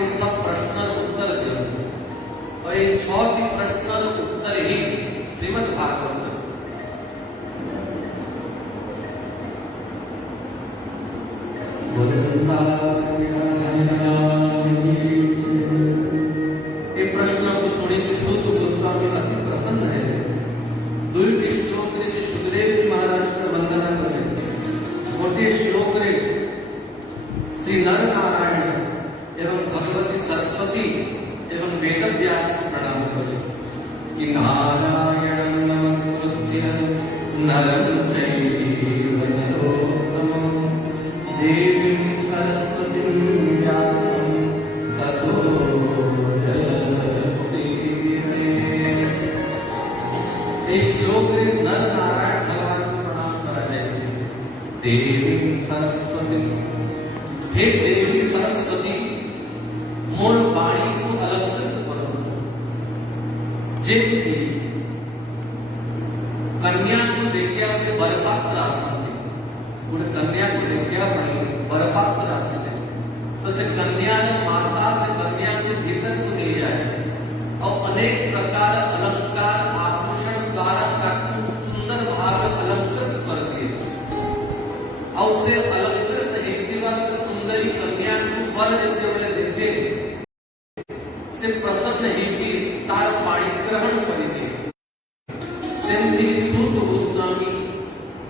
के सब प्रश्न उत्तर दियंतु और ये 6 प्रश्न उत्तर ही श्रीमद् भागवत। ये प्रश्न को सुनी सूत गोस्वामी अति प्रसन्न है। 2 श्लोक रे से सुखदेव जी महाराज की वंदना करे। गोटे श्लोक रे श्री नर नारायण एवं भगवती सरस्वती एवं वेद व्यास को प्रणाम करे कि नारायणं नमस्कृत्य नरं चैव नरोत्तमं देवीं सरस्वतीं व्यासं ततो जयति। इस श्लोक रे नर नारायण भगवान को प्रणाम कराने देवीं सरस्वती, हे देवी सरस्वती मोर वाणी को अलंकृत करो। जेमती कन्या को देखिया के बरपात्र आसने उन कन्या को देखिया भाई बरपात्र आसने तो से कन्या ने माता से कन्या के भीतर को ले जाए और अनेक प्रकार अलंकार आभूषण द्वारा ताकि सुंदर भाव अलंकृत कर दिए और उसे अलंकृत हेतिवा से सुंदरी कन्या को वर देते हुए देखे से प्रसन्न ही कि तार पाणी ग्रहण करिए। सेमती सूत गोस्वामी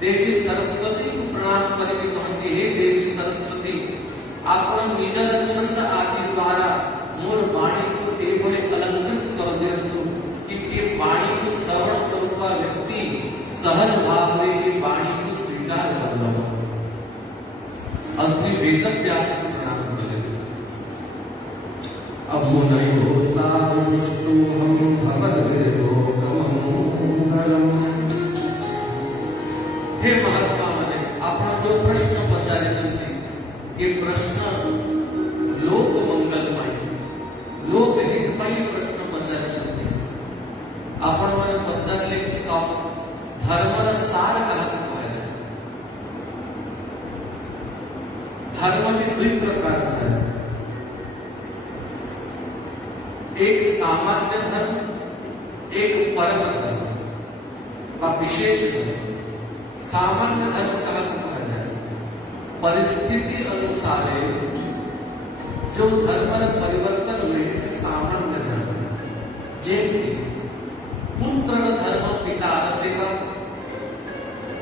देवी सरस्वती को प्रणाम करके कहते हे देवी सरस्वती आपण निजर छंद आदि द्वारा मोर वाणी को एभले अलंकृत कर देतु कि ये वाणी को श्रवण करुवा व्यक्ति सहज भाव रे ये वाणी को स्वीकार कर लो। श्री वेद व्यास को प्रणाम करे। अब मुनयो साधुष्टुहं भवद्विलोकमङ्गलम्। हे महात्मा मने आपण जो प्रश्न पचारे छथि ये प्रश्न लोक मंगलमय लोक हितमय प्रश्न पचारे छथि। आपण माने पचारले कि धर्मर सार कहा धर्म में 2 प्रकार का है। एक सामान्य धर्म, एक परम धर्म व विशेष धर्म। सामान्य धर्म कहा जाए परिस्थिति अनुसार जो धर्म परिवर्तन हुए से सामान्य धर्म। जैसे पुत्र धर्म पिता सेवा,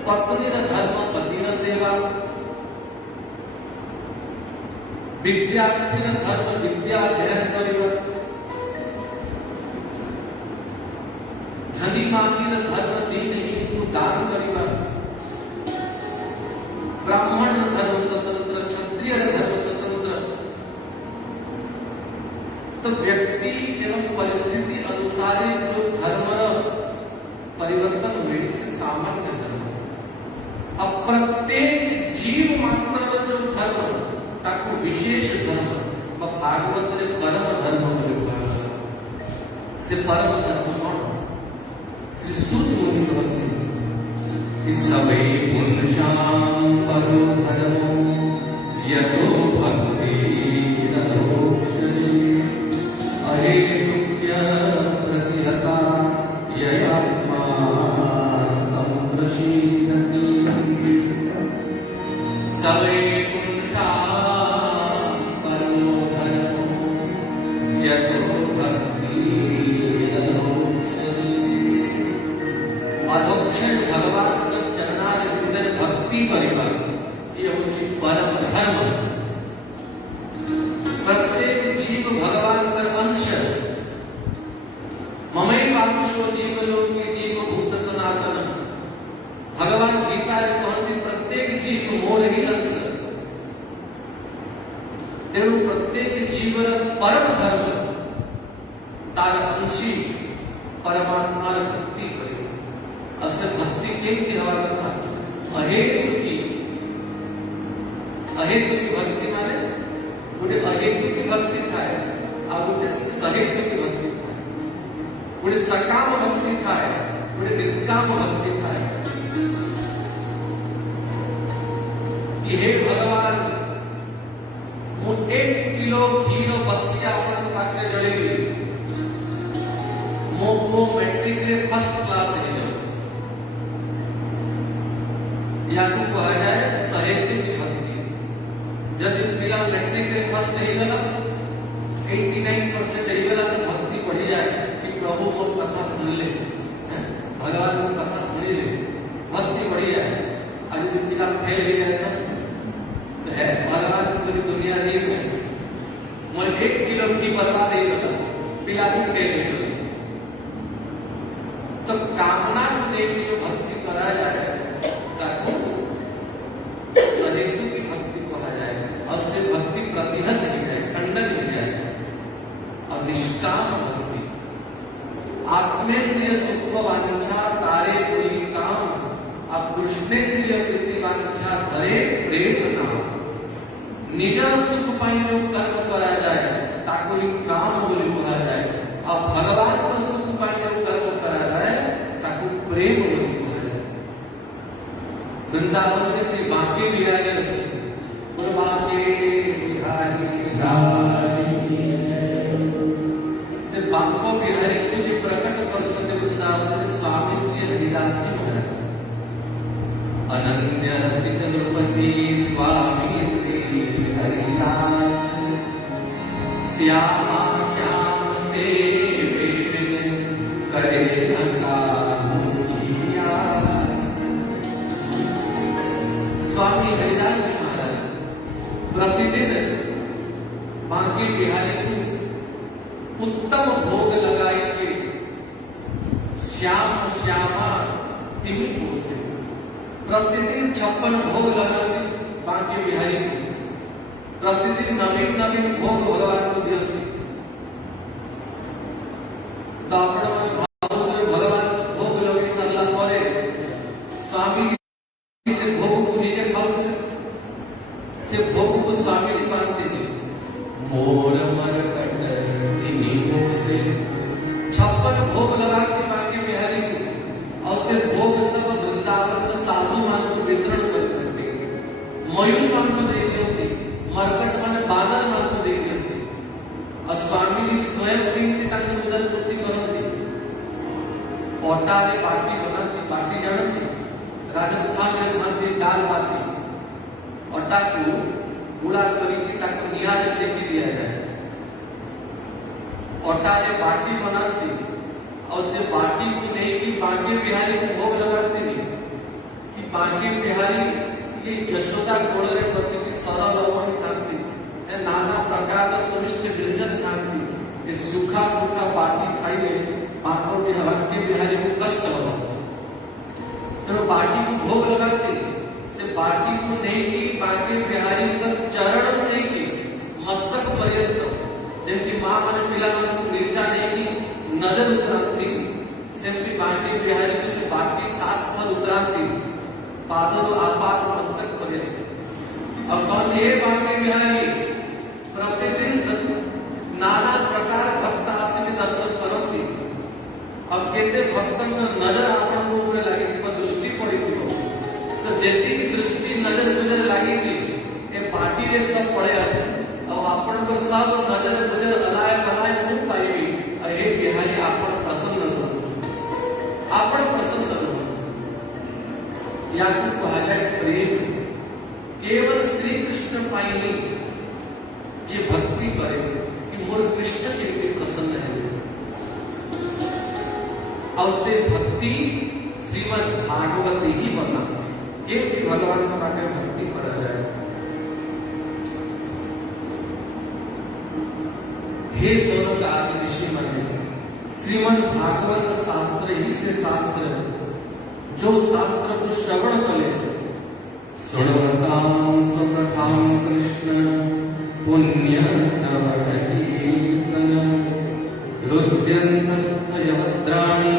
पत्नी धर्म पति सेवा, विद्यार्थी धर्म विद्या अध्ययन करिबा, धनी मानी धर्म दीन हिंदू दान करिबा, ब्राह्मण धर्म स्वतंत्र, क्षत्रिय धर्म स्वतंत्र। तो व्यक्ति एवं परिस्थिति अनुसार जो धर्म परिवर्तन हुए से सामान्य धर्म। अब प्रत्येक जीव मात्र जो धर्म ताको विशेष धर्म व भागवत रे परम धर्म बोले से परम धर्म कौन श्री सूत मुनि कहते कि सबै पुरुषां परम धर्मो यतो भक्ति तदोक्षरे अहेतुक्य प्रतिहता ययात्मा संप्रशीदति। सबै भगवान के चरणारविंद भक्ति परिवार ये होची परम धर्म। प्रत्येक जीव भगवान का अंश। ममैवांशो जीवलोके जीवभूत सनातन। भगवान गीता रे कहते प्रत्येक जीव मोर ही अंश। तेणु प्रत्येक जीव परम धर्म तार अंशी परमात्मा भक्ति करे। असे भक्ति केमती हवा कथा अहेतु की भक्ति माने गोटे अहेतु की भक्ति थाए आ गोटे सहेतु की भक्ति थाए। गोटे सकाम भक्ति थाए गोटे निष्काम भक्ति थाए। हे भगवान मु 1 किलो घी बत्ती या को कहा जाए सहेतु की भक्ति। जब पिला मैट्रिक रे फर्स्ट ହେଇଗଲା 89% ହେଇଗଲା तो भक्ति बढ़ी जाए कि प्रभु मोर कथा सुनले, भगवान मोर कथा सुनले, भक्ति बढ़ी जाए। आज यदि पिला फेल हो जाए तो है भगवान पूरी दुनिया नहीं है मोर 1 किलो घी बर्बाद हो गया, पिला भी फेल हो गए। तो कामना को लेकर जो भक्ति करा जाए ताकि सहेतु की भक्ति कहा जाए और से भक्ति प्रतिहत हो जाए, खंडन हो जाए। और निष्काम भक्ति आत्मेन्द्रिय सुख वांछा तारे कोई काम, अब कृष्णेन्द्रिय वृत्ति वांछा धरे प्रेम नाम। निजर सुख पाई जो कर्म करा जाए ताको ही काम बोली कहा जाए, और भगवान का सुख पाई जो कर्म करा जाए ताको प्रेम बोली कहा जाए। वृंदावन में से बांके बिहारी बांके बिहारी से बांको बिहारी को जो प्रकट कर सकते वृंदावन में स्वामी श्री हरिदास जी महाराज अनन्य रसिक नृपति स्वामी श्री हरिदास श्यामा श्याम से वेद करे स्वामी हरिदास जी महाराज प्रतिदिन बांके बिहारी को उत्तम भोग लगाएंगे। श्याम श्यामा तिमी को से प्रतिदिन 56 भोग लगाते बांके बिहारी को, प्रतिदिन नवीन नवीन भोग भगवान को दियंते। तो आपण भगवान को भोग लगे सारा पर स्वामी से भोग को निजे खाते, से भोग को स्वामी जी मानते थे। मोर मर कटर तिनी को से 56 भोग लगा के बांके बिहारी को, और से भोग सब वृंदावन का साधु मान को वितरण करते, मयूर मान को दे दिए, मरकट मान बादर मान को दे दिए। और स्वामी जी स्वयं केमती ताके उदर पूर्ति करते। ओटारे बाटी बनाती, बाटी जानते राजस्थान में खाते दाल बाटी, ओटा को गुड़ा करके ताको नियाज से भी दिया जाए। ओटारे बाटी बनाते और से बाटी को नहीं कि बांके बिहारी को भोग लगाते नहीं कि बांके बिहारी ये जशोदा घोड़े रे बसे की सरल लवण खाती, नाना प्रकार का स्वादिष्ट व्यंजन खाती। ये सूखा सूखा बाटी खाइए बांके बिहारी को कष्ट हो, तो बाटी को भोग लगाते से बाटी को नहीं की बांके बिहारी का चरण नहीं की मस्तक पर्यंत, जबकि माँ मन पिला मन को मिर्चा नहीं की नजर उतराती, सेमती बांके बिहारी को से बाटी 7 पर उतराती पादों आपात मस्तक पर्यंत। और कौन ये बांके बिहारी प्रतिदिन नाना प्रकार भक्त आसिनी दर्शन करती। अब केते भक्तन का नजर आपन को ऊपर लगी थी, दृष्टि पड़ी थी, तो जेती की दृष्टि नजर गुजर लगी थी ए बाटी रे सब पड़े आसे, और आपन को सब नजर गुजर अलाय बनाए मुंह पाई। और हे बिहारी आपन प्रसन्न हो, आपन प्रसन्न हो। या को कहा जाए प्रेम केवल श्री कृष्ण पाइनी जे भक्ति करे कि मोर कृष्ण केमती प्रसन्न है, और से भक्ति श्रीमद् भागवती ही बना केमती भगवान का बाटे भक्ति करा जाए। हे सोनक आदि ऋषि माने श्रीमद् भागवत शास्त्र ही से शास्त्र जो शास्त्र को श्रवण करे सुनवताम स्वकथाम कृष्ण पुण्य श्रवण कीर्तन रुद्यन्तस्थयवद्राणि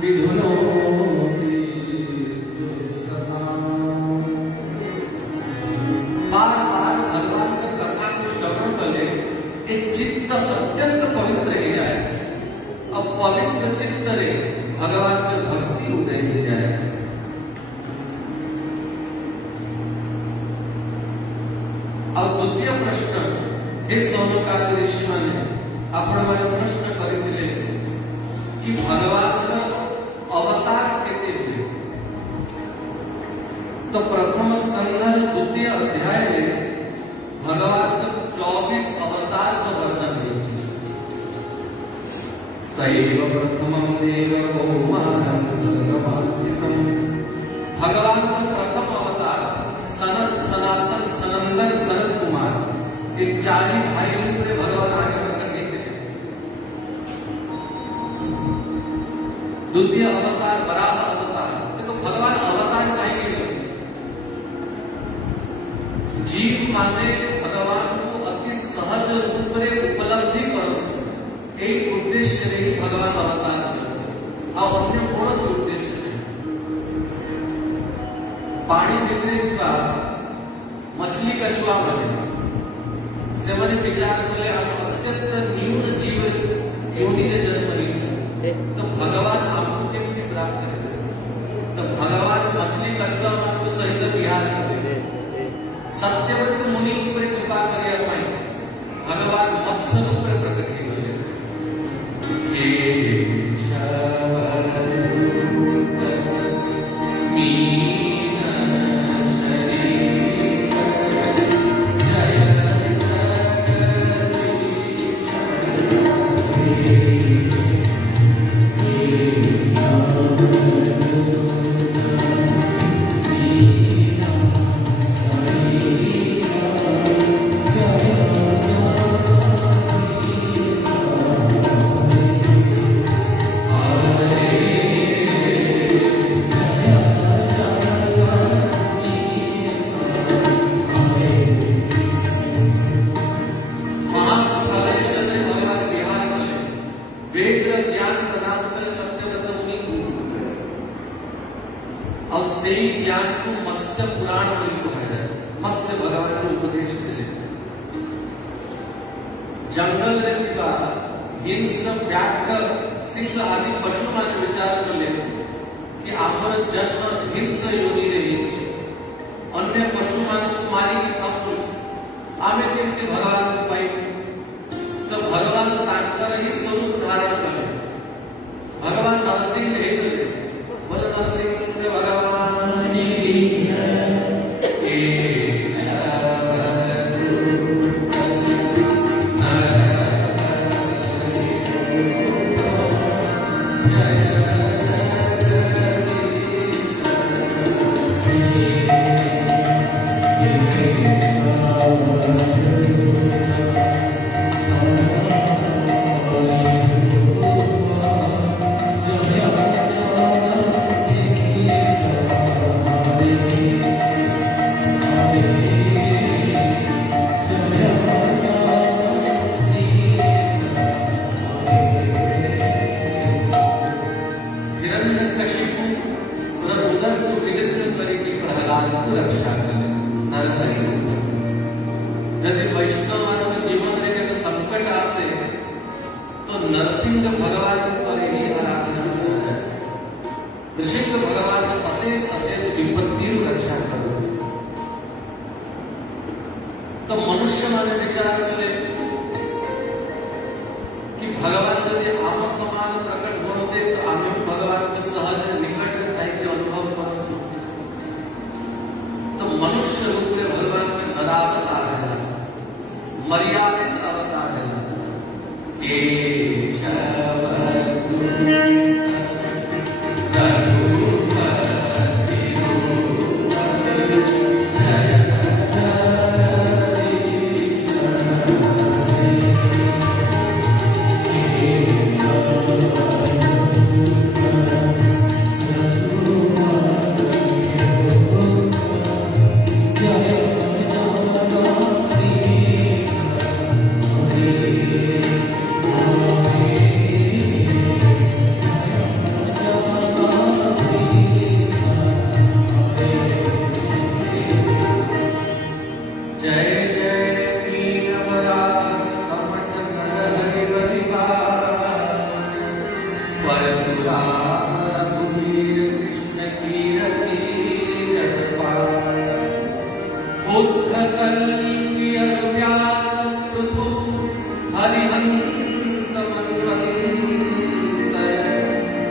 विधुनोति सुसता। बार बार भगवान की कथा को श्रवण करे एक चित्त अत्यंत पवित्र हो जाए, अब पवित्र चित्त रे भगवान की भक्ति उदय हो जाए। अब द्वितीय प्रश्न हे सौनकादि ऋषि माने आपण माने प्रश्न करथिले कि भगवान का अवतार केते हुए। तो प्रथम स्कंध द्वितीय अध्याय में भगवान का 24 अवतार का वर्णन है। सैव प्रथमं देव कौमारं सर्गमास्तिकं। भगवान का प्रथम अवतार सनत सनातन सनंदन सनत कुमार एक चारी भाई रूप में भगवान आगे प्रकट होते हैं। द्वितीय अवतार वराह अवतार। देखो भगवान अवतार काहे के लिए? जीव माने भगवान को अति सहज रूप में उपलब्धि करो, एक उद्देश्य नहीं भगवान अवतार करते और अन्य कौन उद्देश्य नहीं। पानी भितरे थिबा मछली कछुआ बने से मैंने विचार कले अत्यंत न्यून जीव योनि ने जन्म नहीं। तो भगवान आपको केमती प्राप्त करे? तो भगवान मछली कछुआ को सहित विहार करे। सत्यव्रत मुनि ऊपर कृपा करिया पाई भगवान मत्स्य रूप में प्रकट हुए। जंगल हिंस्र व्याघ्र सिंह आदि पशु मान विचार कले कि आमर जन्म हिंस्र योनि रे हिंस अन्य पशु मान को मारी की खाऊ आमे केमती भगवान को पाई। तो भगवान तांकर ही स्वरूप धारण कले। भगवान नरसिंह हे कले बोल नरसिंह भगवान की रक्षा करे नरहरि यदि वैष्णव मानव जीवन में संकट आसे तो नरसिंह भगवान पर ही आराधना किया जाए। नृसिंह भगवान अशेष अशेष विपत्ति रक्षा करो। तो मनुष्य माने विचार करे कि भगवान यदि आम समान प्रकट होते तो आमे भी भगवान के सहज निकट अनुभव करो। मनुष्य रूप में भगवान में नरावतार है, मर्यादित अवतार है।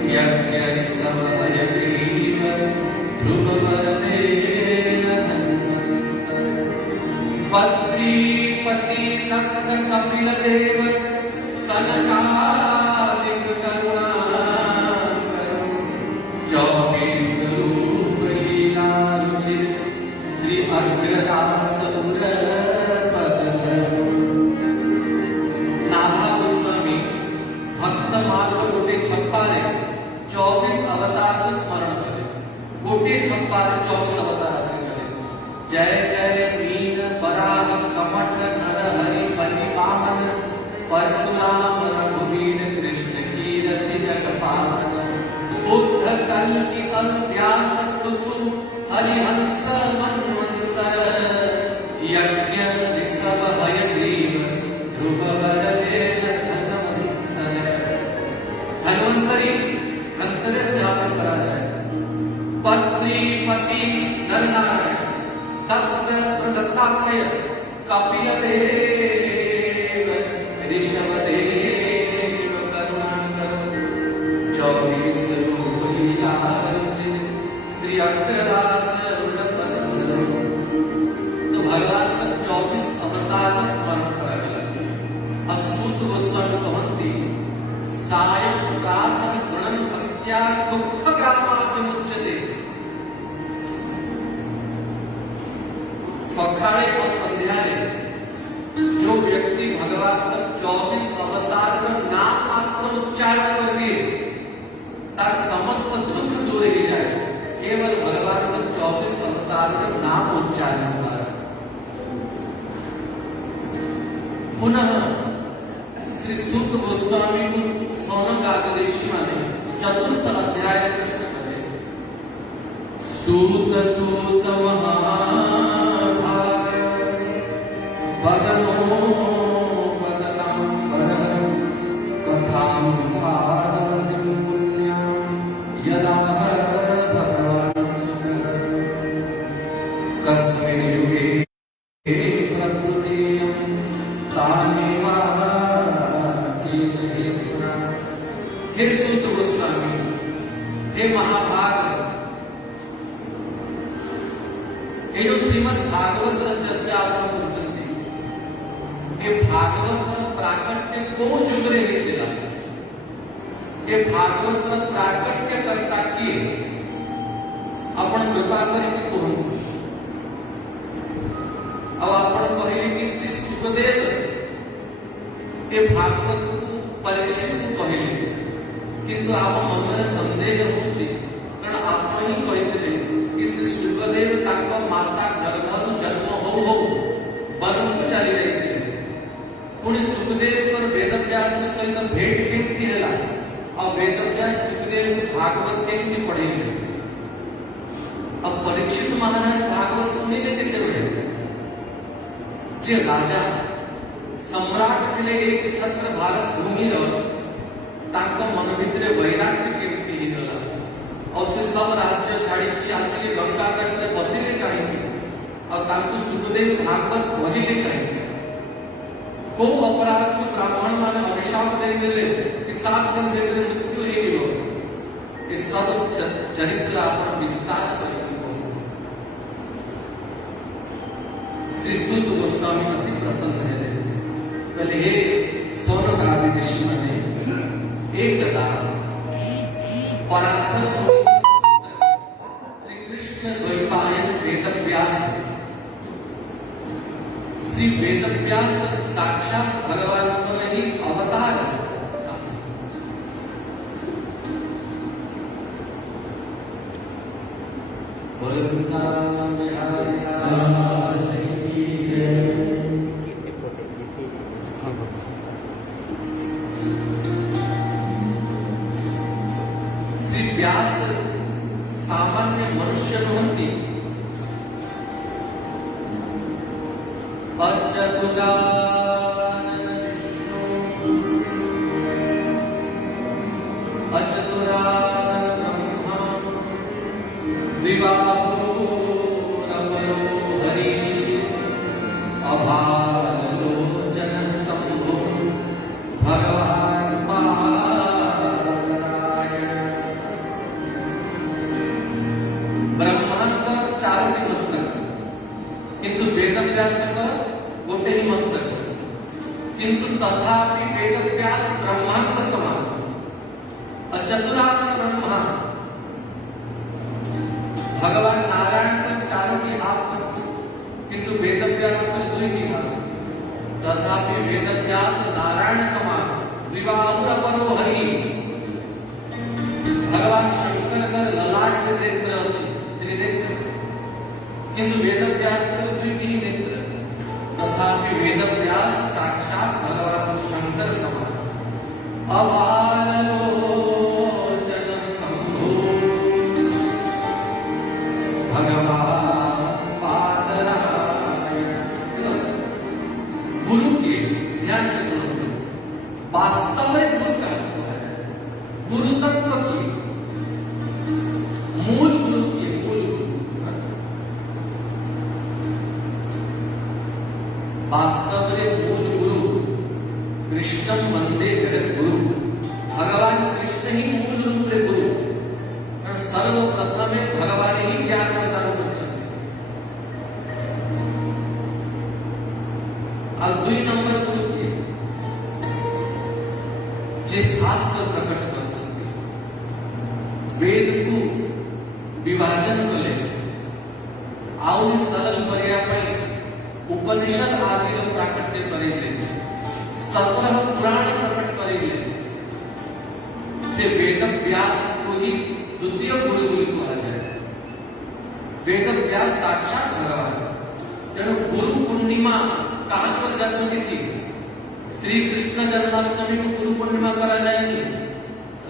यज्ञ समहय ग्रीव ध्रुव वरदे देव सनकादिक करुणाकर 24 रूप लीला रुचिर श्री अग्रदास उर पद नाभा गोस्वामी भक्त मार्ग गोटे छप्पारे 24 अवतार को स्मरण करे गोटे छप्पारे 24 अवतार आसे करे जय जय मीन बराह कमठ नर हरि बलि वामन परशुराम रघुवीर कृष्ण कीरति जग पावन बुद्ध कल की अव्यास तुतु हरिहंस मन्वंतर यज्ञ ऋषभ हयग्रीव ध्रुव बलदेव धन्वंतर धन्वंतरी धनतेरस स्थापन करा जाए पत्नी पति नरनारायण दत्त दत्तात्रेय कपिल देव ऋषभ देव करुणाकर 24 रूप लीला रचित श्री अग्रदास उड़पद तो भगवान का 24 अवतार का स्मरण करा गया असूत गोस्वामी कहती सायं प्रातः गणन भक्त्या दुख ग्रामाभिमुच्यते सकाळे और संध्यारे जो व्यक्ति भगवान का 24 अवतार में नाम मात्र उच्चारण कर दिए तार समस्त दुख दूर ही जाए केवल भगवान का 24 अवतार में नाम उच्चारण द्वारा पुनः श्री सूत गोस्वामी को सौनक आदिदेशी माने चतुर्थ अध्याय कृष्ण करे सूत सूत महाभाग बदनो बदनाम्बर कथां भारतीं पुण्यां यदा भगवान् सुत कस्मिन् युगे प्रकृतिं हे सूत गोस्वामी हे महाभाग एनो श्रीमद् भागवत चर्चा आपण करचंती हे भागवत प्राकट्य को जुगरे हेतिला हे भागवत प्राकट्य करता किए आपण कृपा करी कहू अब आपण कहले कि श्री सुखदेव ए भागवत को परीक्षित को कहले किंतु आप मन में संदेह होछि कारण आपण ही कहितले कि श्री सुखदेव ताको माता गर्भरु जन्म हो बनकु चली जाइथिले पुणी सुखदेव पर वेदव्यास सहित भेंट केमती हैला और वेदव्यास सुखदेव को भागवत केमती पढ़ेले अब परीक्षित महाराज भागवत सुनिले केते बड़े जे राजा सम्राट थिले एक छत्र भारत भूमि रो ताको मन भितरे वैराग्य केमती ही गला और से सब राज्य छाड़ी की आसिले गंगा तट रे बसिले काहे और ताको सुखदेव भागवत पढ़िले काहे को अपराध को ब्राह्मण माने अभिशाप दे देले कि 7 दिन भीतर मृत्यु ही हो इस सब चरित्र आपण विस्तार करके श्री सूत गोस्वामी अति प्रसन्न है कल हे सौनक आदि ऋषि माने एकदा पराशर मुनि श्री कृष्ण द्वैपायन वेदव्यास श्री वेदव्यास साक्षात भगवान को ही अवतार श्री व्यास सामान्य मनुष्य नुहंती अचतुरानन ब्रह्मा विवाहो रमणो हरि अभालोचन शंभो भगवान पारायण ब्रह्मांतर चारोटी मस्तक किंतु वेदव्यास गोटे ही मस्तक किंतु तथापि वेदव्यास ब्रह्मांड समान चतुरात्म ब्रह्मा भगवान नारायण पर चारों की हाथ पर, किंतु वेदव्यास पर दुई की हाथ। तथापि वेदव्यास नारायण समान विवाहुर परो हरि भगवान शंकर कर ललाट नेत्र अछि त्रिनेत्र, किंतु वेदव्यास पर दुई की नेत्र। तथापि वेदव्यास साक्षात भगवान शंकर समान अभालो गुरु के ध्यान से सुनो, वास्तव में गुरु का गुरु तत्व की मूल गुरु की मूल गुरु वास्तव में मूल गुरु कृष्ण वंदे जगत गुरु भगवान कृष्ण ही मूल रूप रे गुरु सर्वप्रथम भगवान ही ज्ञान प्रदान कर सकते। और दुई नंबर गुरु के जे शास्त्र प्रकट कर सकते, वेद को विभाजन कले आउ सरल करिया पई उपनिषद आदि रो प्राकट्य करेले, 17 पुराण प्रकट करेले, से वेद व्यास को ही द्वितीय गुरु कहा जाए। वेद व्यास साक्षात भगवान। तेणु गुरु पूर्णिमा कहां पर जन्म तिथि? श्री कृष्ण जन्माष्टमी को गुरु पूर्णिमा करा जाएगी,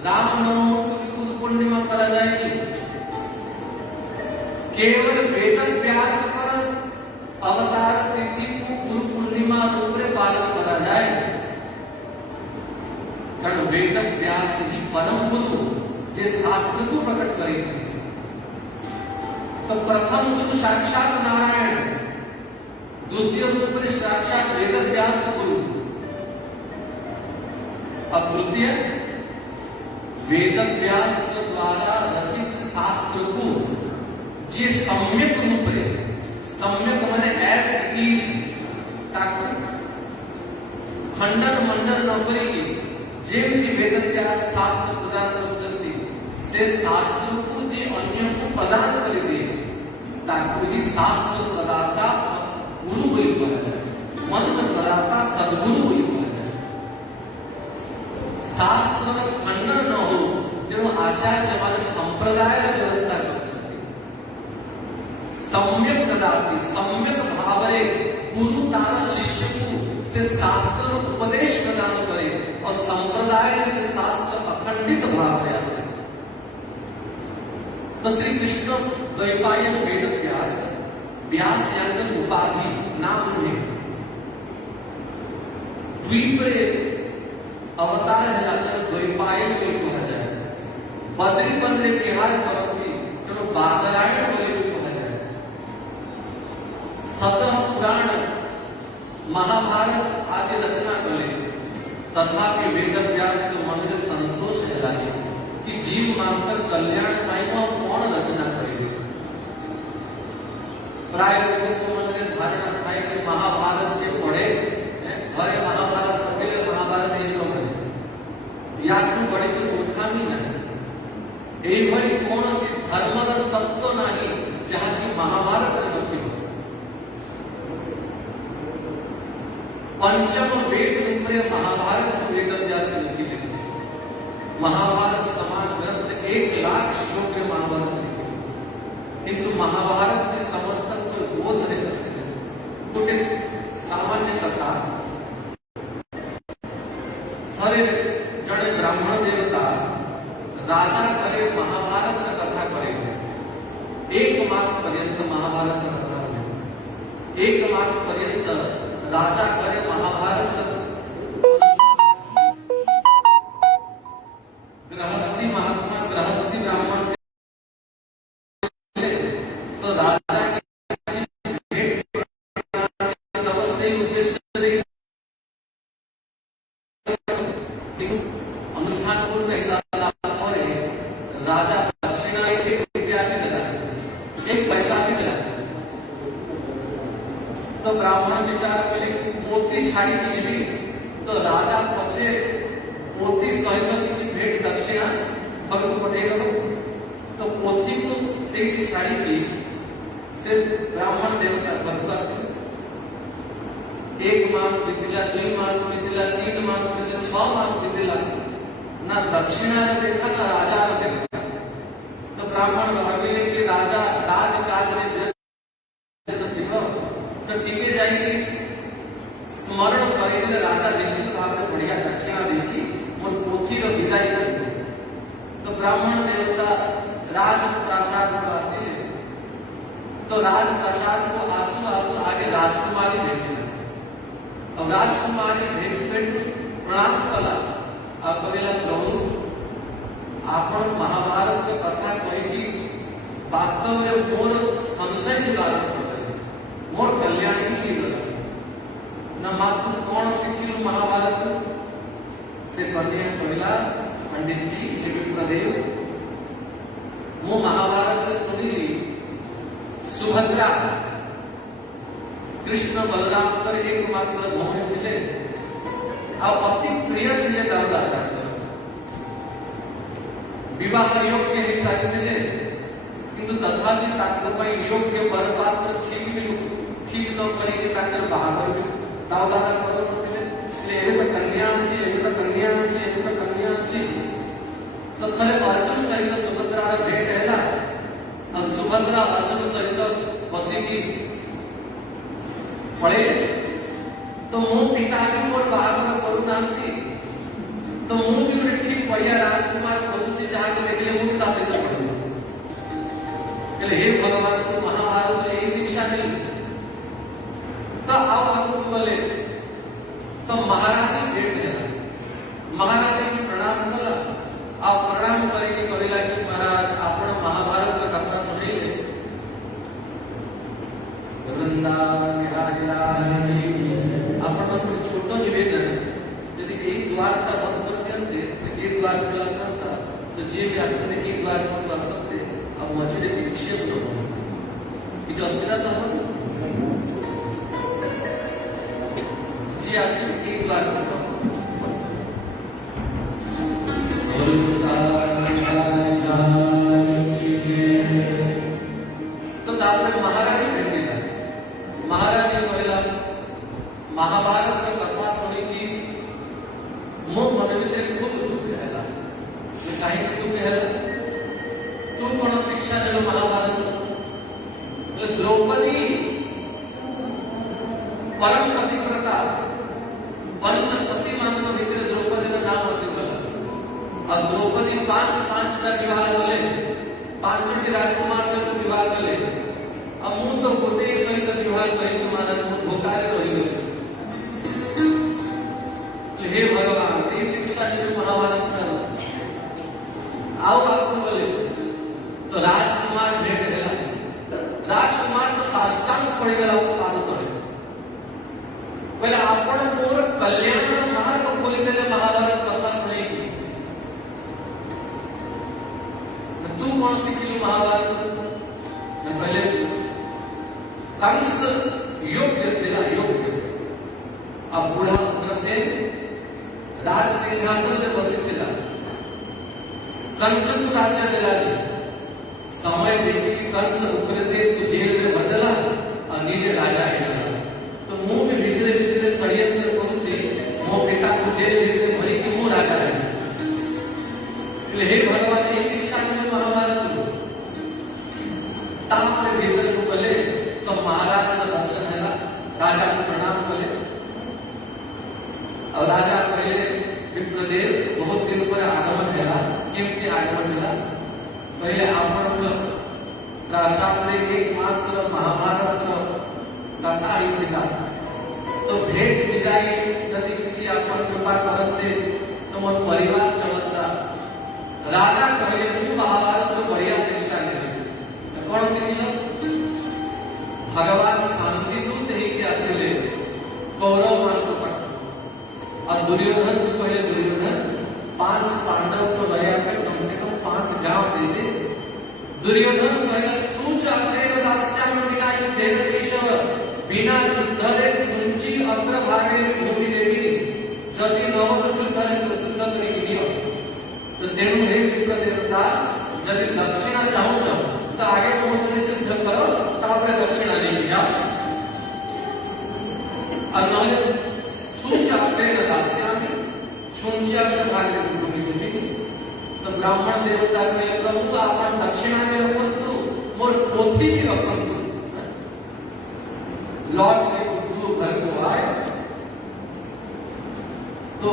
रामनवमी को भी गुरु पूर्णिमा करा जाएगी। केवल वेद व्यास पर अवतार तिथि को गुरु पूर्णिमा रूप में पालन करा जाए, कारण वेद व्यास ही परम गुरु जे शास्त्र को प्रकट करे। तो प्रथम गुरु साक्षात नारायण, द्वितीय गुरु साक्षात वेद व्यास गुरु, अब तृतीय वेद व्यास के द्वारा रचित शास्त्र को जे सम्यक रूप रे, सम्यक माने एज इट इज, ताकि खंडन मंडन न करेगी, जेमती वेद व्यास शास्त्र प्रदान कर से शास्त्र को जे अन्य को प्रदान कर दे, ताकि शास्त्र प्रदाता गुरु बोली कहा जाए, मंत्र प्रदाता सदगुरु बोली कहा जाए। शास्त्र खंडन न हो, तेणु आचार्य माने संप्रदाय व्यवस्था कर सकते, सम्यक प्रदाती सम्यक भावरे गुरु तारा शिष्य को से शास्त्र उपदेश प्रदान करे और संप्रदाय से शास्त्र अखंडित भाव प्रयास करे। तो श्री कृष्ण द्वैपायन वेद व्यास, व्यास यानी उपाधि नाम नहीं, द्वीप रे अवतार है जाकर द्वैपायन को कहा जाए, बद्री बद्रे बिहार करती चलो बादरायण को कहा जाए। 17 पुराण महाभारत आदि रचना कले, तथापि वेद व्यास के मन में संतोष है कि जीव मानकर कल्याण पाएगा, कौन रचना करेगी। प्राय लोगों को मन में धारणा था कि महाभारत से पढ़े घरे महाभारत अकेले महाभारत एक लोग या बड़ी कोई मूर्खामी नहीं, एभली कौन सी धर्मर तत्व नहीं जहाँ की महाभारत रखी। पंचम वेद रूप में महाभारत को वेद व्यास लिखी, महाभारत समान ग्रंथ 1 लाख श्लोक में महाभारत लिखे, किंतु महाभारत में समस्तन को बोध नहीं कर सके। गोटे सामान्य कथा, थरे जड़े ब्राह्मण देवता राजा घरे महाभारत का कथा करेंगे। 1 मास पर्यंत महाभारत का कथा करेंगे, 1 मास पर्यंत राजा घरे महाभारत गृहस्थी महात्मा गृहस्थी ब्राह्मण तो राजा के उद्देश्य अनुष्ठान पूर्ण हिसाब राजा दक्षिणा एक इत्यादि दिला, 1 पैसा भी दिला। तो ब्राह्मण विचार करे मोती छाड़ी की तो राजा पछे पोथी सहित किसी भेट दक्षिणा घर को पठेगब तो पोथी को सेठी छाड़ी की से ब्राह्मण देवता भक्ता से 1 मास बीतला 2 मास बीतला 3 मास बीतला 6 मास बीतला ना दक्षिणा रे देखा ना राजा रे देखा तो ब्राह्मण भाविले कि राजा राज काज रे व्यस्त थिबो तो टिके जाई स्मरण करिले राजा निश्चित भाव में बढ़िया दक्षिणा देकी मोर पोथी रो विदाई कर तो ब्राह्मण देवता राज प्रासाद को आसिले तो राज प्रासाद को आसु आसु आगे राजकुमारी भेजी अब राजकुमारी भेज प्रणाम कला और कहला प्रभु आपण महाभारत के कथा कही वास्तव में मोर संशय निवारण कर मोर कल्याण की गला न मातु कौन शिखिलु महाभारत से कन्या कहला पंडित जी हे विप्रदेव मु महाभारत रे सुनिली सुभद्रा कृष्ण बलराम कर एकमात्र भौणी थिले आ अति प्रिय थिले दादा विवाह योग्य हिसाब थिले किंतु तथापि ताकर पई योग्य परपात्र ठीक न करी के ताकर बाहागर भी दादा करथिले इसलिए एबे तो कल्याण छी एबे तो कल्याण छी एबे तो कल्याण छी तो थले अर्जुन सहित सुभद्रा रे भेट हैला और सुभद्रा अर्जुन सहित बसी की पड़े तो मु पिता की मोर बाहागर करू नांती तो मु भी ठीक बढ़िया राजकुमार खोजु छी जहां को देखले मु पिता से पड़ू हे भगवान को महाभारत में यही शिक्षा मिली तो आओ हम बोले तो महारानी भेट है महारानी की प्रणाम कला आप प्रणाम करके कहला कि महाराज आपण महाभारत रा कथा सुनैले वृंदावन बिहारी लाल आपण को छोटो निवेदन यदि एक द्वार का बंद कर देते तो एक द्वार खुला करता तो जे भी आसने एक द्वार को आ सकते अब मछली विक्षेप न हो किसी असुविधा तो हो जी आसने एक द्वार तो तारपरे महारानी भेटिला महारानी कहला महाभारत की कथा सुनी की मो मन भीतर खूब दुख हैला कहीं दुख हैला तू कौन शिक्षा देलो महाभारत बोले द्रौपदी परम पतिव्रता पंच सती मान को भीतर द्रौपदी का नाम अछि गला और द्रौपदी 5 का विवाह बोले 5 राजकुमार से तो विवाह कले अब मु तो गोटे सहित विवाह करी तो महाराज मु धोखारे रही गई हे भगवान ये शिक्षा जो महाभारत से आओ आपको बोले तो राजकुमार भेट हैला राजकुमार तो साष्टांग पड़ गला पाद तले पहले आपण मोर कल्याण मार्ग खोली देले महाभारत कथा सुनेगी तू कौन शिखिलु महाभारत पहले कंस योग्य थिला योग्य अब बूढ़ा उग्रसेन राज सिंहासन में बसिथिला कंस को राज्य दिला समय देखी कि कंस उग्रसेन को जेल में बदला और निजे राजा है तो मुंह में भीतरे भीतरे षड्यंत्र करूची मो पिता को जेल भीतरे भरी कि मु राजा है हे भगवान ये शिक्षा में महाभारत तापर भीतर को बोले तो महाराज का दर्शन है राजा को प्रणाम कले और राजा कहे विप्रदेव बहुत दिन पर आगमन है केमती आगमन है पहले आपण प्रासाद में 1 मास का महाभारत कथा ही थिला तो भेट विदाई यदि किसी आपण कृपा करते तो मन परिवार चलता राजा कहे तू महाभारत में बढ़िया शिक्षा मिले कौन शिखिल भगवान शांति दूत ही के आसिले कौरव मान को पट और दुर्योधन को पहले दुर्योधन 5 पांडव को लया पे कम से कम 5 गांव दे दे दुर्योधन पहले सूच अग्रेव दास्याम बिना युद्धेन केशव बिना युद्धरे सुंची अग्र भागे भूमि देवी अन्य सुचाग्रेण दास्यामि छुंच्याग्र भागे भूमि भूमि। तो ब्राह्मण देवता कहे प्रभु आपण दक्षिणा में रखंतु मोर पोथी भी रखंतु। लौट के बुद्धू घर को आए तो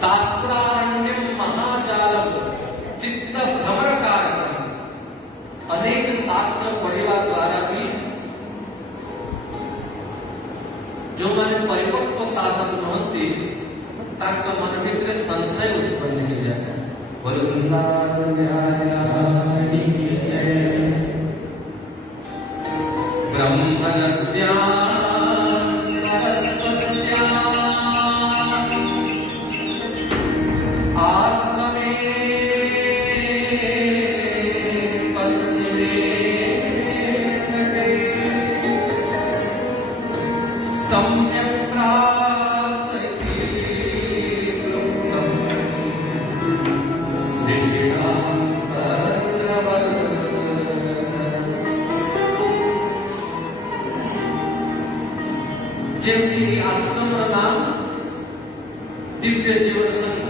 शास्त्रारण्यम महाजालम चित्त भ्रमरकारकम, अनेक शास्त्र पढ़िवा द्वारा भी जो माने परिपक्व साधक नहंती ताका मन भितर संशय उत्पन्न हो जाता है। बोलो वृंदावन बिहारी की जय। ब्रह्मज्ञान सरस्वत्या आश्रमे पश्चिमे तटे सम्यक् प्रासयति प्रोक्तम् ऋषिणां सहस्रवर्षम्। જેમથી આશ્રમનું નામ દિવ્ય જીવન સંઘ,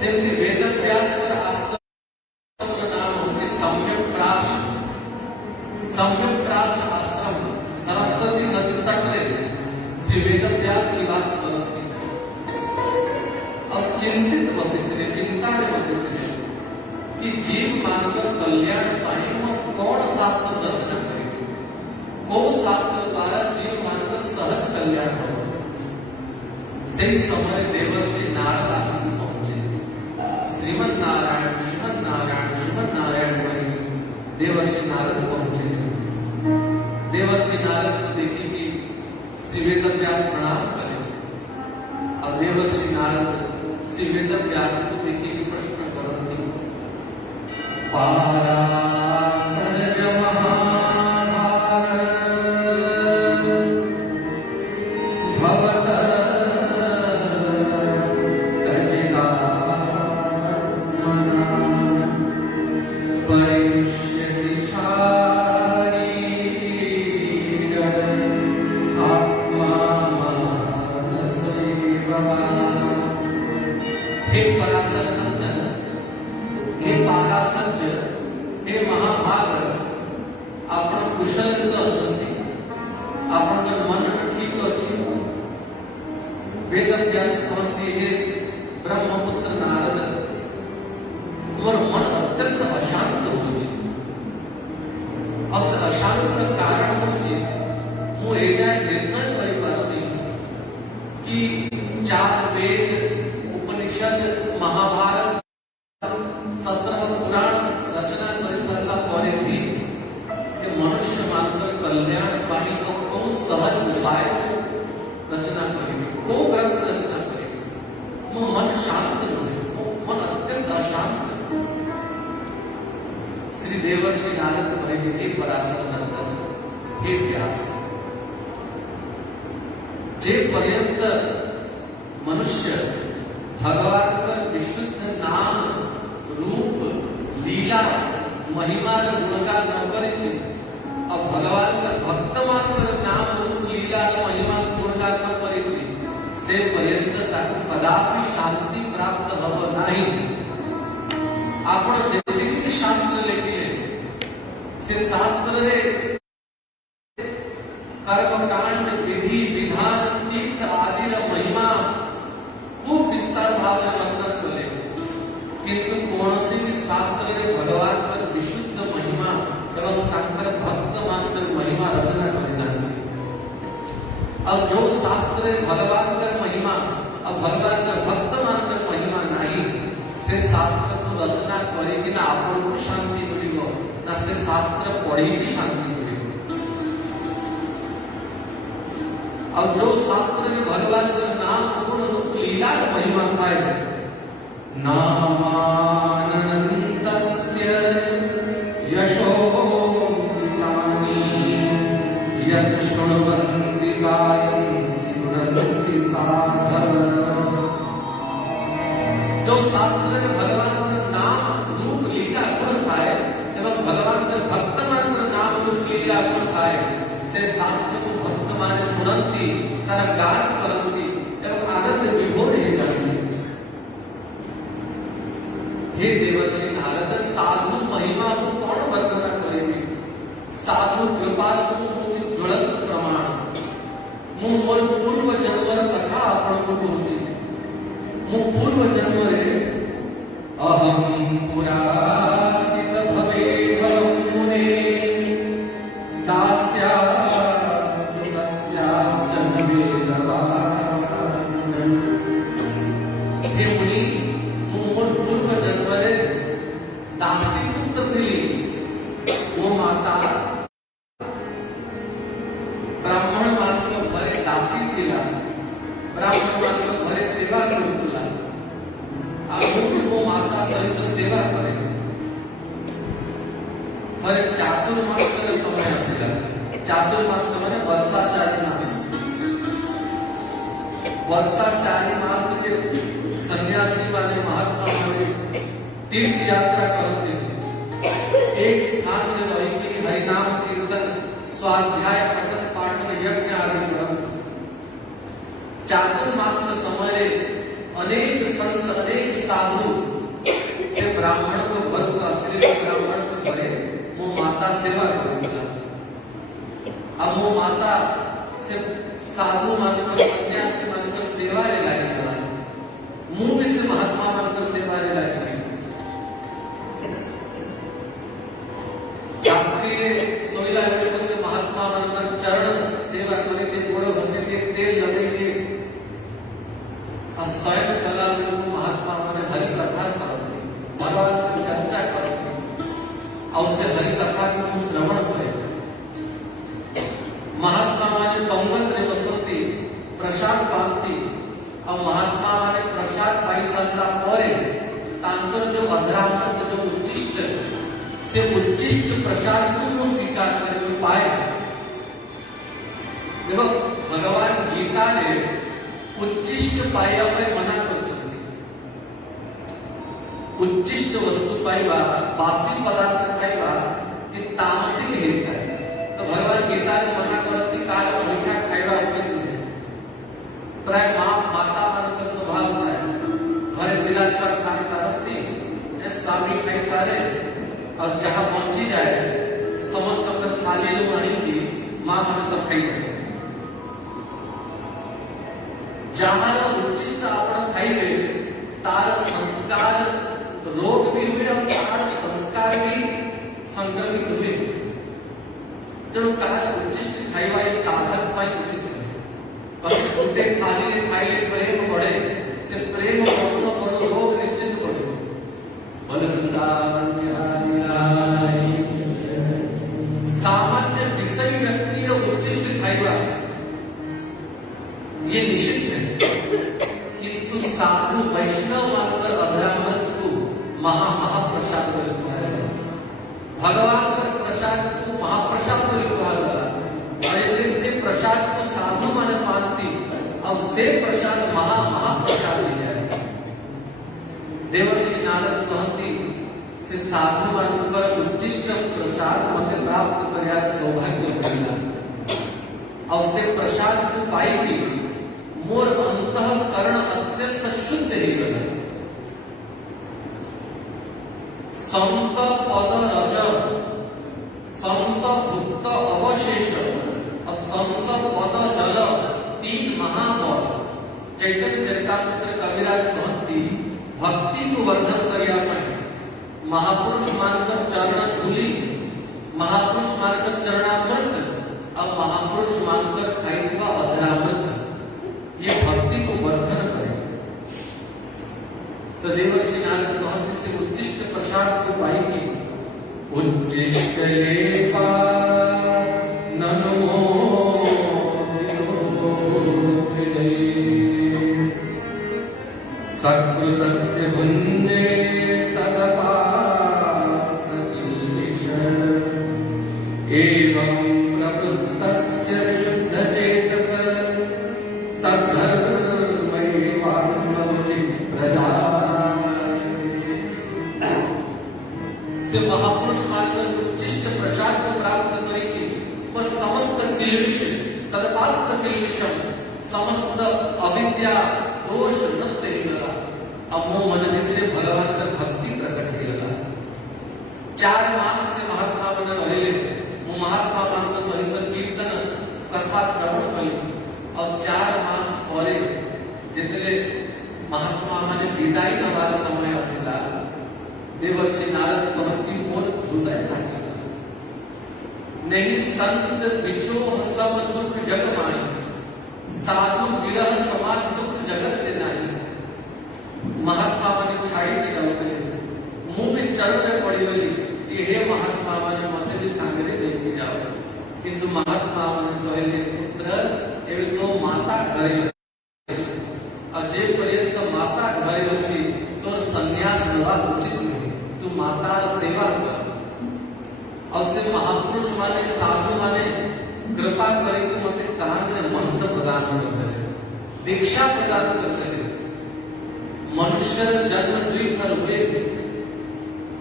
તેમથી વેદવ્યાસ પર આશ્રમનું નામ હોતી સમ્યક પ્રાસ। સમ્યક પ્રાસ આશ્રમ સરસ્વતી નદી તટે શ્રી વેદવ્યાસ નિવાસ કરતી। अब चिंतित बसिते चिंता में बसिते कि जीव मानकर कल्याण पाई कौन शास्त्र रचना करे, कौन शास्त्र द्वारा जीव मानकर सहज कल्याण हो। सही समय देवर्षि नारद आश्रम पहुंचे। श्रीमद नारायण श्रीमद नारायण श्रीमद नारायण बनी देवर्षि नारद पहुंचे। देवर्षि नारद को देखी कि श्री वेदव्यास प्रणाम करे। अब देवर्षि नारद श्री वेदव्यास को देखी कि प्रश्न करती पारासरज हे पराशर नंदन, हे पाराशर, हे महाभाग, आपण कुशल असंती, आपण मन ठीक अच्छी। वेदव्यास कहते हे ब्रह्मपुत्र नारद, मोर मन अत्यंत अशांत हो। अशांत कारण होची मु ए जाय निर्णय करि पारनी कि चार वेद उपनिषद महाभारत 17 पुराण रचना कर सरला परे भी कि मनुष्य मानकर कल्याण पानी को कौन सहज उपाय रचना करेंगे, को ग्रंथ रचना करेंगे। मन शांत रहे, मन अत्यंत अशांत। श्री देवर्षि नारद कहे हे पराशर नंदन, हे व्यास, जे पर्यंत मनुष्य भगवान का विशुद्ध नाम रूप लीला महिमा गुणगान न परिचित, अब भगवान का भक्तमान कर नाम रूप लीला महिमा गुणगान न परिचित से पर्यंत ताकि कदापि शांति प्राप्त हब नहीं। आपण जेतिकी शास्त्र लेखिले से शास्त्र रे कर्मकांड विधि विधान तीर्थ आदि महिमा खूब विस्तार भाव में वर्णन कले, किंतु कौन से भी शास्त्र ने भगवान पर विशुद्ध महिमा एवं तांकर भक्त मानकर महिमा रचना करना। अब जो शास्त्र ने भगवान कर महिमा अब भगवान का भक्त मानकर महिमा नहीं, से शास्त्र को रचना करे कि ना आपण को शांति मिलिबो ना से शास्त्र पढ़ी भी शांति मिलिबो। अब जो शास्त्र में भगवान का नाम गुण रूप लीला महिमा पाए, नामानन्तस्य यशोक्तानि यत् शृण्वन्ति गायन्ति गुणवन्ति साधवः। जो शास्त्र में भगवान का नाम रूप लीला गुण पाए एवं भगवान का भक्त मानकर नाम रूप लीला गुण पाए साधु कृपाल ज्वलंत प्रमाण मु मोर पूर्व जन्मर कथा आपण को कहूची मु पूर्व जन्म रे अहम पुरातित भवे मुने दास्या तस्या जन्मे दवानन हे मुनि मु मोर पूर्व जन्म रे दासी पुत्र थी वो माता ब्राह्मण मान को घरे दासी थिला ब्राह्मण मान को घरे सेवा करूला आ वो माता सहित सेवा करे थरे चातुर्मास समय आसिला चातुर्मास समय वर्षा 4 मास के सन्यासी माने महात्मा माने तीर्थ यात्रा करते एक स्थान में रही कि हरिनाम कीर्तन स्वाध्याय पठन पाठन यज्ञ आदि करते चातुर्मास समय अनेक संत अनेक साधु से ब्राह्मण को घर को आश्रित ब्राह्मण को घरे वो माता सेवा करेगा अब वो माता से साधु मानकर सन्यासी मानकर सेवा ले लगी मुंह से महात्मा मानकर सेवा ले लगी सोईला से महात्मा मानकर चरण सेवा करे गोड़ घसी तेल लगे स्वयं कला महात्मा माने हरि कथा करते भगवान की चर्चा करते और से हरि कथा को श्रवण करे महात्मा माने पंगत रे बसंती प्रसाद पाती और महात्मा माने प्रसाद पाई सारा परे तांतर जो अधरामृत जो उच्चिष्ट से उच्चिष्ट प्रसाद को स्वीकार करके पाए देखो भगवान गीता रे उच्चिष्ट पाया मना कर उच्चिष्ट वस्तु पाइबा बासी पदार्थ खाइबा ये तामसिक लेता है तो भगवान गीता ने मना करती काल मीठा खाइबा उचित नहीं प्राय माता मानकर स्वभाव है घरे पिला छुआ खाई सारती स्वामी खाई सारे और जहां पहुंची जाए समस्त अपने थाली रू आनी की मां मन सब खाई जहां उच्चिष्ट आपण खाइबे तार संस्कार रोग भी हुए और तार संस्कार भी संक्रमित हुए जब कार उच्चिष्ट खाइबा साधक पाई उचित नहीं बस छोटे थाली ने खाइले प्रेम बढ़े से प्रेम बढ़ो बढ़ो रोग निश्चित बढ़ो सामान्य विषय व्यक्ति उच्चिष्ट खाइबा ये निषिद्ध है किंतु साधु वैष्णव मानकर अधरामृत को महाप्रसाद भगवान का प्रसाद को महाप्रसाद और इससे प्रसाद को साधु माने मानती और से प्रसाद महाप्रसाद मिल जाए देवर्षि नारद कहती से साधु मानकर उच्चिष्ट प्रसाद मत प्राप्त कर सौभाग्य मिला और से प्रसाद को पाएगी मोर अंतःकरण अत्यंत शुद्ध ही गया संत पद रज संत भुक्त अवशेष और संत पद जल 3 महाबल चैतन्य चरितामृत कविराज कहती भक्ति को वर्धन करिया महापुरुष मानकर चरण धूली महापुरुष मानकर चरणामृत और महापुरुष मानकर खाइबा अधरामृत ये भक्ति को वर्धन करे तो देवर्षि नारद कहते से उच्चिष्ट प्रसाद को पाएगी उच्चिष्ट लेपा ननो सकृतस्य भुञ्जे तदपास्तकिल्बिष एवं प्रवृत्तस्य विशुद्धचेतस से महापुरुष मानकर उच्चिष्ट प्रसाद को प्राप्त करेंगे पर समस्त किल्बिष तदपास्त किल्बिषम समस्त अविद्या दोष नष्ट ही गला अमो मन भितरे भगवान का भक्ति प्रकट ही गला 4 मास से महात्मा मन रहे वो विदाई नवार समय आसिला देवर्षि नारद कहती मोर हृदय थाकी नहीं संत बिछो सब दुख जग माई साधु विरह समाज दुख जगत रे नाही। महात्मा माने छाड़ी के जाउते मुंह में चरण रे पड़ी गली कि हे महात्मा माने मते भी सांगरे लेके जाओ, किंतु महात्मा माने कहले पुत्र एवे तो माता घरे अजय पर्यंत माता घरे अछि तो संन्यास नवा उचित नहीं, तू माता सेवा कर। और से महापुरुष माने साधु माने कृपा करे कि मते कान रे मंत्र प्रदान कर दीक्षा प्रदान कर सके। मनुष्य जन्म दुई थर हुए,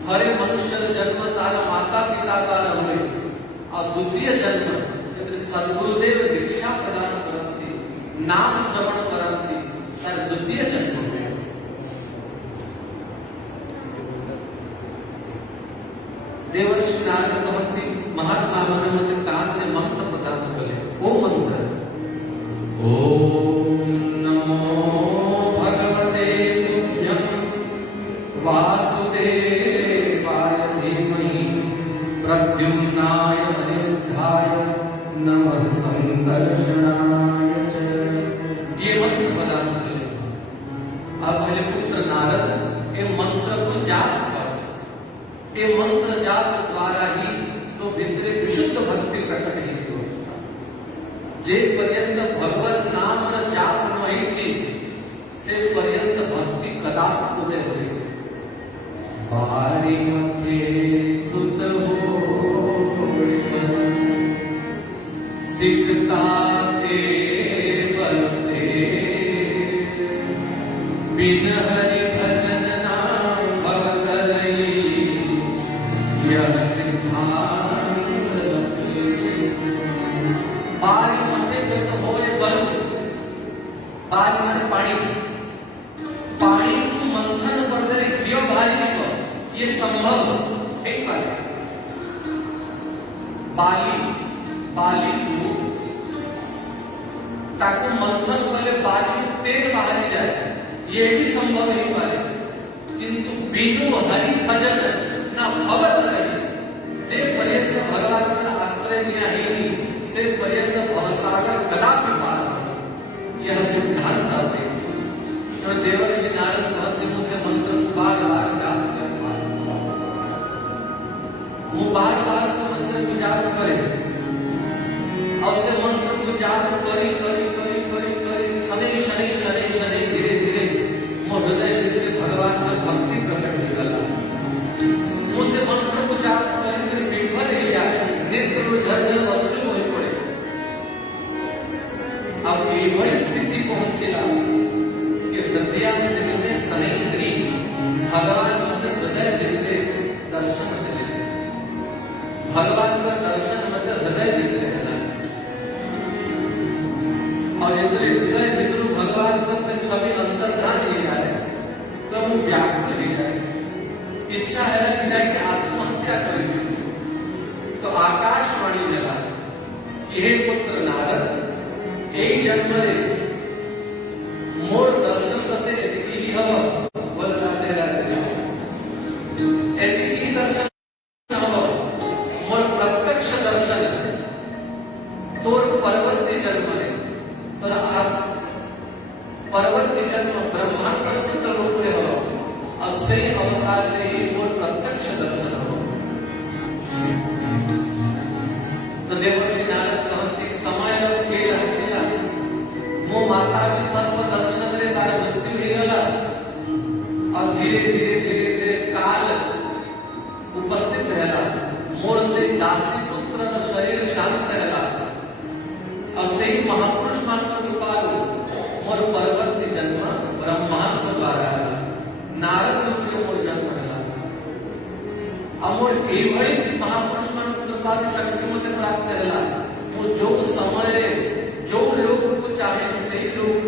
थरे मनुष्य जन्म तार माता पिता द्वारा हुए और द्वितीय जन्म सद्गुरुदेव दीक्षा प्रदान करती नाम श्रवण करती सर द्वितीय जन्म हुए। देवर्षि नारद कहती महात्मा मन मते कान रे मंत्र प्रदान कले। ओ मंत्र ओम नमो भगवते तुभ्यं वासुदेवाय धीमहि प्रद्युम्नाय अनिरुद्धाय नमः संकर्षणाय च। ये मंत्र प्रदान कले। अब भले पुत्र नारद ये मंत्र को जाप कर, ये मंत्र जाप द्वारा ही तो भितरे विशुद्ध भक्ति प्रकट ही होता। जे पर्यंत भगवत नाम र जाप नहीं छी से पर्यंत भक्ति कदापि उदय होए। बारी मध्य कृत हो सिकता ते बलते बिन हरि भजन ना भवतरई यह सिद्धांत बारी मध्य कृत होए बल। बारी माने पानी, पानी को मंथन करते क्यों भारी को ये संभव एक बार बाली को ताकि मंथन पहले बाली को तेल बाहर जाए ये भी संभव नहीं पाए, किंतु बिनु हरि भजन ना भवत रही जे पर्यंत भगवान का आश्रय लिया ही से पर्यंत भवसागर कदापि पार। यह सिद्धांत है। तो देवर्षि नारद कहते मुझसे मंत्र को बार बार जाप कर, वो बार बार से मंत्र को जाप करे और से मंत्र को जाप करी करी करी करी करी शनि शनि शनि शनि धीरे धीरे मोर हृदय भीतर भगवान का भक्ति प्रकट हो गला। मुझसे मंत्र को जाप करी करी विफल ही जाए नेत्र झरझर वस्तु हो पड़े। अब ये बड़ी स्थिति पहुंचेगा कि हृदय स्थिति में शनि भगवान मतलब हृदय भीतरे दर्शन करे, भगवान का दर्शन मतलब हृदय भीतरे है ना। और यदि हृदय भीतर भगवान पर से छवि अंतर्ध्यान ले जाए तो वो व्याकुल नहीं जाए, इच्छा है कि जाए कि आत्महत्या करेंगे तो आकाशवाणी लगा यह पुत्र नारद एक जन्म मोर दर्शन करते एतिकी हव बोल जाते रहते एतिकी दर्शन हव मोर प्रत्यक्ष दर्शन तोर परवर्ती जन्म और आप परवर्ती जन्म ब्रह्मांड पुत्र रूप में हो और से अवतार से ही मोर प्रत्यक्ष दर्शन हो। तो देवर्षि नारद कहती समय खेल हसिला मो माता भी सर्व दर्शन रे तार मृत्यु हो गला और धीरे धीरे धीरे धीरे काल उपस्थित रहला मोर से दासी पुत्र शरीर शांत रहला और से महापुरुष मान को कृपालु मोर परवर्ती जन्म ब्रह्मांड द्वारा नारद रूप में मोर जन्म रहला। अमोर एवं महापुरुष मान कृपालु शक्ति मुझे प्राप्त रहला। वो जो समय जो लोग को चाहे से लोग